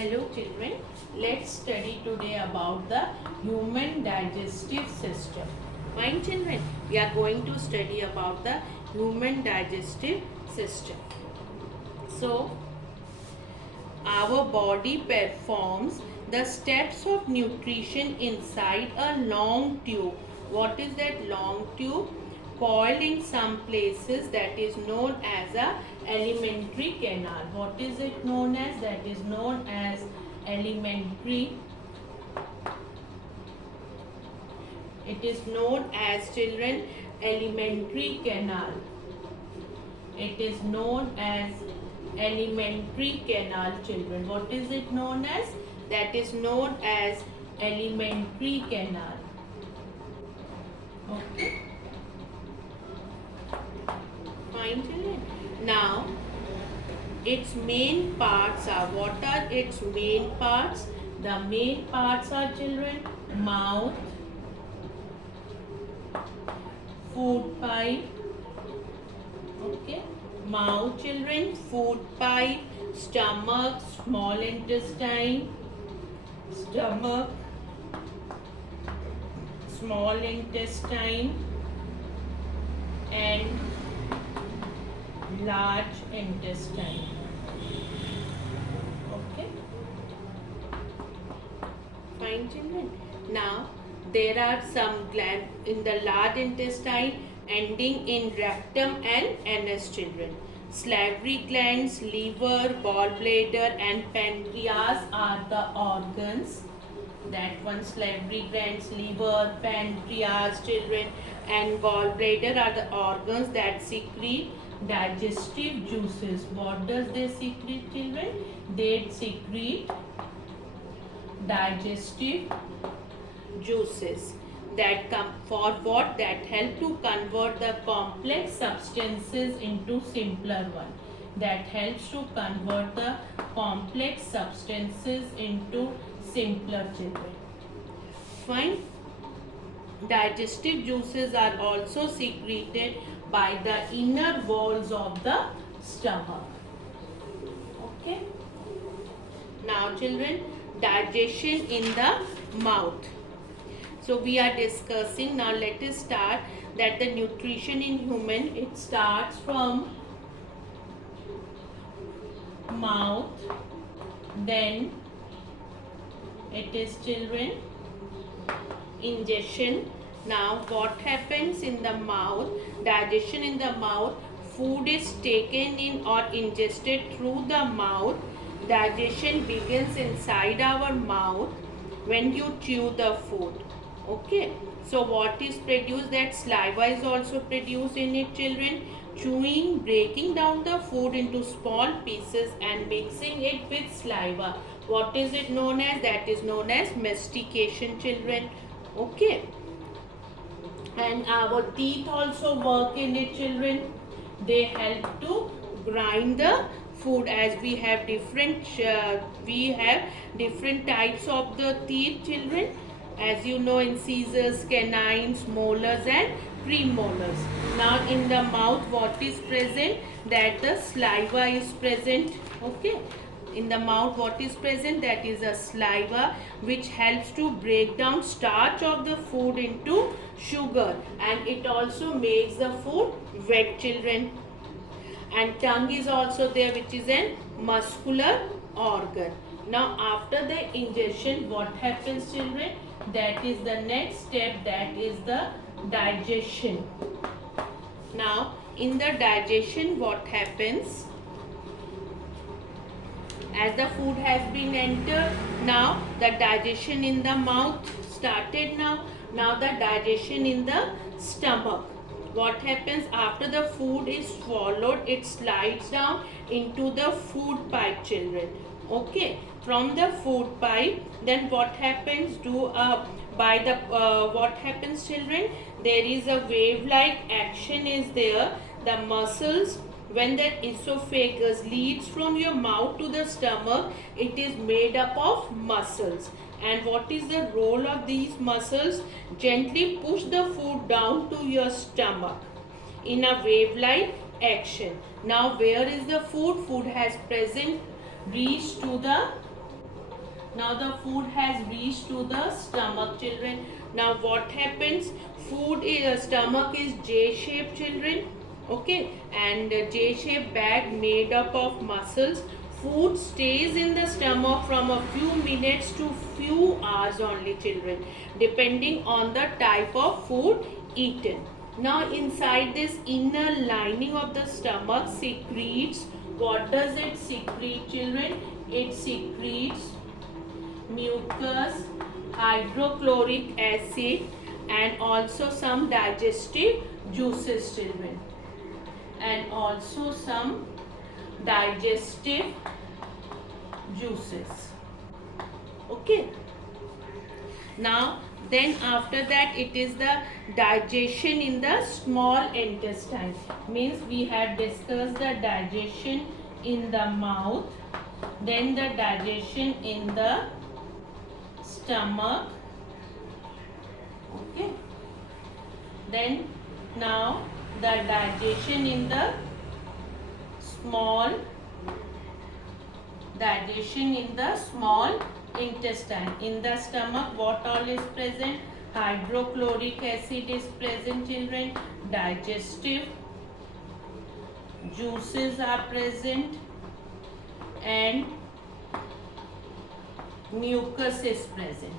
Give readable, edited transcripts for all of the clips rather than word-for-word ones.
Hello children, let's study today about the human digestive system. Fine children, we are going to study about the human digestive system. So, our body performs the steps of nutrition inside a long tube. What is that long tube? Coiled in some places, that is known as a alimentary canal. What is it known as? That is known as alimentary. It is known as children alimentary canal. It is known as alimentary canal children. What is it known as? That is known as alimentary canal. Okay. Fine children. Now, its main parts are, what are its main parts? The main parts are children, mouth, food pipe, okay, mouth children, food pipe, stomach, small intestine, stomach, small intestine, and large intestine. Okay. Fine children. Now there are some glands in the large intestine ending in rectum and anus children. Salivary glands, liver, gallbladder and pancreas are the organs. That one, salivary glands, liver, pancreas children and gallbladder are the organs that secrete digestive juices. What does they secrete children? They secrete digestive juices that come for what? That help to convert the complex substances into simpler one. That helps to convert the complex substances into simpler children. Fine. Digestive juices are also secreted by the inner walls of the stomach. Okay. Now children, digestion in the mouth. So we are discussing, now let us start that the nutrition in human, it starts from mouth, then it is children ingestion. Now what happens in the mouth? Digestion in the mouth, food is taken in or ingested through the mouth. Digestion begins inside our mouth when you chew the food. Okay, so what is produced? That saliva is also produced in it children. Chewing, breaking down the food into small pieces and mixing it with saliva. What is it known as? That is known as mastication children. Okay, and our teeth also work in it children. They help to grind the food, as we have different types of the teeth children, as you know, incisors, canines, molars and premolars. Now in the mouth what is present? That the saliva is present. Okay, in the mouth what is present? That is a saliva which helps to break down starch of the food into sugar, and it also makes the food wet children. And tongue is also there, which is an muscular organ. Now after the ingestion, what happens children? That is the next step, that is the digestion. Now in the digestion what happens? As the food has been entered, now the digestion in the mouth started now. Now the digestion in the stomach. What happens after the food is swallowed? It slides down into the food pipe children. Okay, from the food pipe, then what happens? What happens children? There is a wave-like action is there. The muscles, when that esophagus leads from your mouth to the stomach, it is made up of muscles. And what is the role of these muscles? Gently push the food down to your stomach in a wave-like action. Now where is the food? Food has present reached to the Now the food has reached to the stomach, children. Now what happens? Food is stomach is J-shaped, children. Okay, and J-shaped bag made up of muscles. Food stays in the stomach from a few minutes to few hours only, children, depending on the type of food eaten. Now inside this inner lining of the stomach secretes, what does it secrete, children? It secretes mucus, hydrochloric acid, and also some digestive juices, children, and also some digestive juices. Okay, now then after that it is the digestion in the small intestine. Means we had discussed the digestion in the mouth, then the digestion in the stomach. Okay, then now the digestion in the small intestine. In the stomach, what all is present? Hydrochloric acid is present, children. Digestive juices are present, and mucus is present.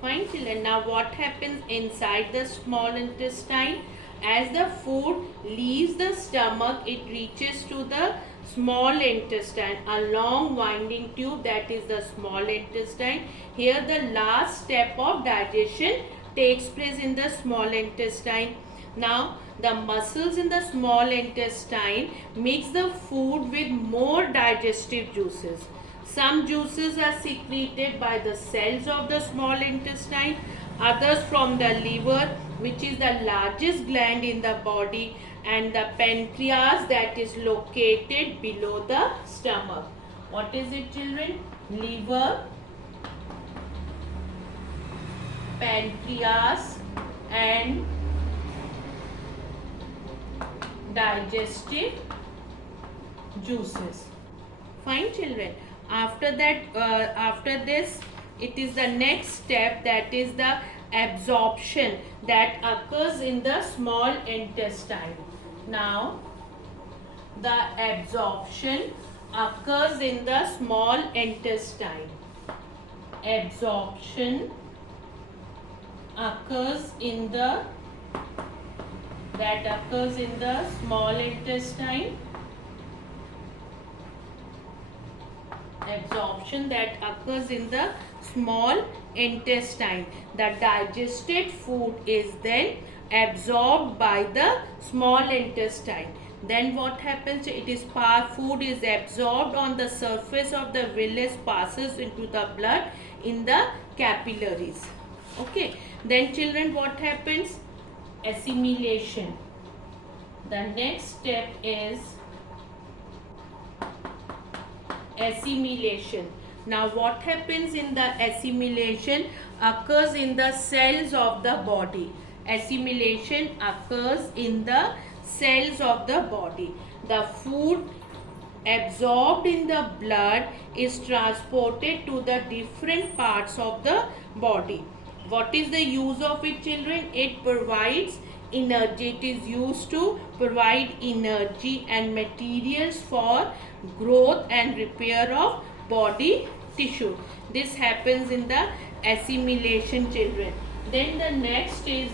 Fine, children. Now what happens inside the small intestine? As the food leaves the stomach, it reaches to the small intestine, a long winding tube, that is the small intestine. Here the last step of digestion takes place in the small intestine. Now the muscles in the small intestine mix the food with more digestive juices. Some juices are secreted by the cells of the small intestine, others from the liver, which is the largest gland in the body, and the pancreas, that is located below the stomach. What is it, children? Liver, pancreas, and digestive juices. Fine, children. After this, it is the next step, that is the absorption that occurs in the small intestine. Now the absorption occurs in the small intestine. Absorption occurs in the small intestine. Absorption that occurs in the small intestine. The digested food is then absorbed by the small intestine. Then what happens? Food is absorbed on the surface of the villus, passes into the blood in the capillaries. Okay. Then children, what happens? Assimilation. The next step is assimilation. Now what happens in the assimilation occurs in the cells of the body. Assimilation occurs in the cells of the body. The food absorbed in the blood is transported to the different parts of the body. What is the use of it, children? It provides energy. It is used to provide energy and materials for growth and repair of body tissue. This happens in the assimilation, children. Then the next is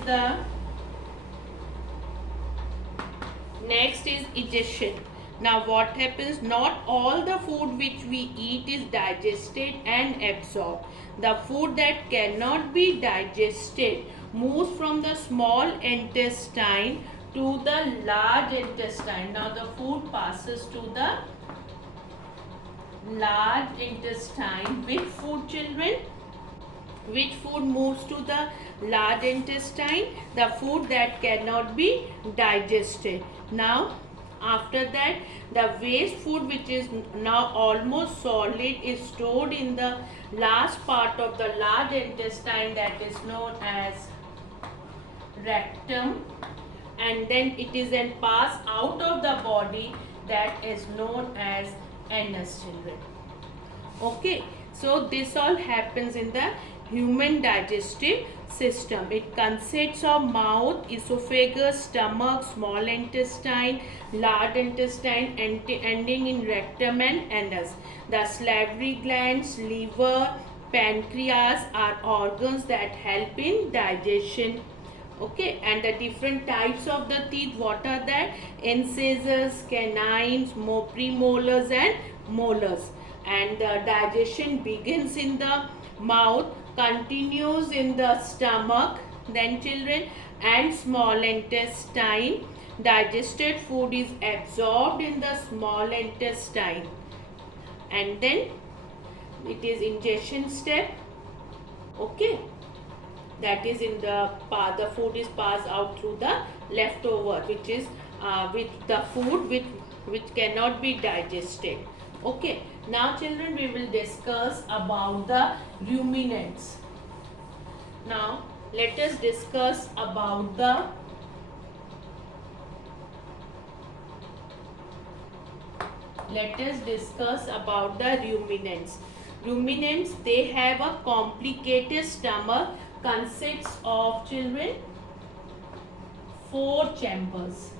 digestion. Now what happens? Not all the food which we eat is digested and absorbed. The food that cannot be digested moves from the small intestine to the large intestine. Now the food passes to the large intestine. Which food, children? Which food moves to the large intestine? The food that cannot be digested. Now after that, the waste food, which is now almost solid, is stored in the last part of the large intestine, that is known as rectum, and then it is then passed out of the body, that is known as anus, children. Okay. So this all happens in the human digestive system. It consists of mouth, esophagus, stomach, small intestine, large intestine, ending in rectum and anus. The salivary glands, liver, pancreas are organs that help in digestion. Okay, and the different types of the teeth, what are that? Incisors, canines, premolars and molars. And the digestion begins in the mouth, continues in the stomach, then children, and small intestine. Digested food is absorbed in the small intestine, and then it is ingestion step. Okay, that is in the food is passed out through the leftover, which is with the food which cannot be digested. Okay, now children, we will discuss about the ruminants. Now let us discuss about the ruminants. Ruminants, they have a complicated stomach, consists of children 4 chambers.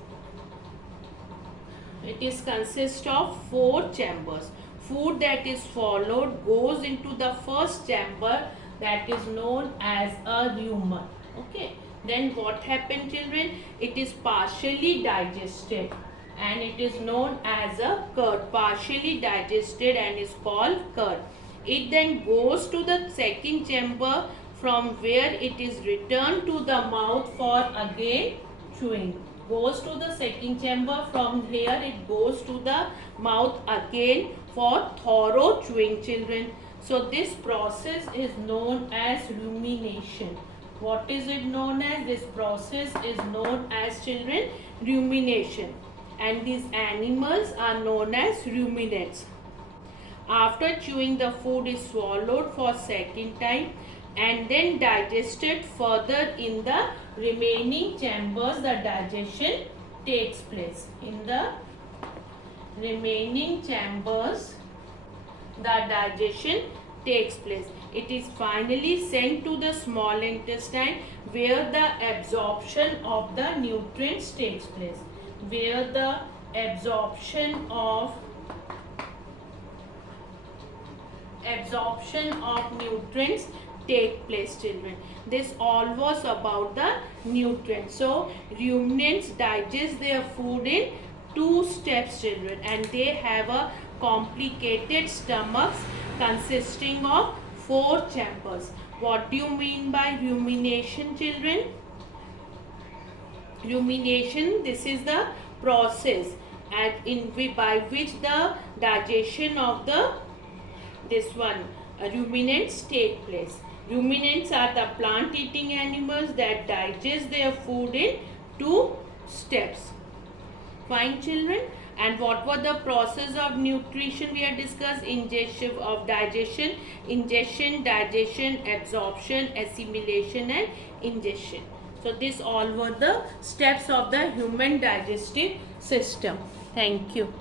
It is consist of 4 chambers. Food that is swallowed goes into the first chamber, that is known as a rumen. Okay. Then what happens, children? It is partially digested and it is known as a curd. Partially digested and is called curd. It then goes to the second chamber, from where it is returned to the mouth for again chewing. Goes to the second chamber, from here it goes to the mouth again for thorough chewing, children. So this process is known as rumination. What is it known as? This process is known as, children, rumination. And these animals are known as ruminants. After chewing, the food is swallowed for second time and then digested further in the remaining chambers. The digestion takes place. In the remaining chambers, the digestion takes place. It is finally sent to the small intestine, where the absorption of the nutrients takes place. Where the absorption of nutrients take place, children. This all was about the nutrients. So ruminants digest their food in 2 steps, children, and they have a complicated stomachs consisting of 4 chambers. What do you mean by rumination, children? Rumination, this is the process by which the digestion of the ruminants take place. Ruminants are the plant eating animals that digest their food in 2 steps. Fine, children. And what were the process of nutrition we had discussed? Ingestion of digestion, ingestion, digestion, absorption, assimilation and ingestion. So this all were the steps of the human digestive system. Thank you.